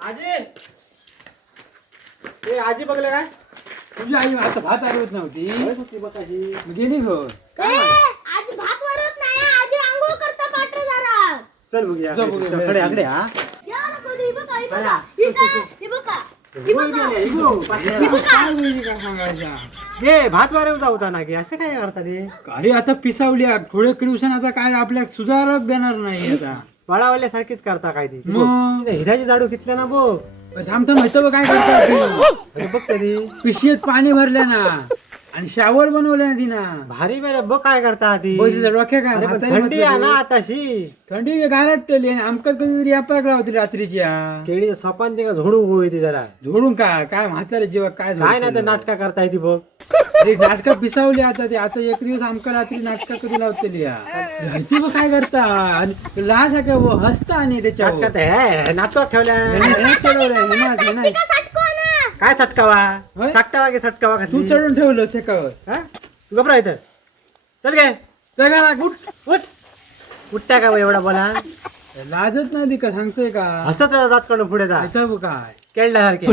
आजी ए आजी बघले काय तुझी आई आता भात आरवत नव्हती मग गेली हो आज भात वरत नाही आधी आंघोळ करता पाठ जरा चल बघूया जाऊ बघूया. चल, कडे आकडे हा या ना कोणी हे बघा हे बघा काय सांगायचा घे भात वारे जाऊता ना गे असं काय करता रे अरे आता पिसावली थोडे दिवसांनी आता काय आपल्या सुधारक देणार नाही आता वळावल्यासारखीच करता काय ती मग हिराची झाडू घेतल्या ना बघ थांबतो माहिती काय करतात अरे बघ तरी पिशवीत पाणी भरल्या ना आणि शावर बनवल्या ना तिना भारी बेरे बघ काय करता ती डोक्या काय अरे पण म्हातारी थंडी आहे ना म्हातारी. आताशी थंडी गारटली आणि आमकाच कधीतरी यापाक होती रात्रीच्या केळी सोपान ती का झोडू होती जरा झोडून काय म्हातारे जेव्हा काय काय ना ते झोडतील? नाटका करता ती बघ अरे नाटकं पिसावली आता ते आता एक दिवस आमका रात्री नाटकं कधी लावतेली ती बघ काय करता आणि लहान सारखं हसता आणि त्याच्यावर नाटकात हे नाचवत ठेवल्या हे चढवलंय, हे ना, हे ना. सटको ना काय सटकावा होय? सटकावा की सटकावा तू खाली चढून ठेवलं सेकावर हा? तू घबरा इथं चल काय उठ उठता का बा एवढा बोला लाजत नाही ती का सांगतोय का हसत जात कडून पुढे जा याचं बघ काय केळल्यासारखे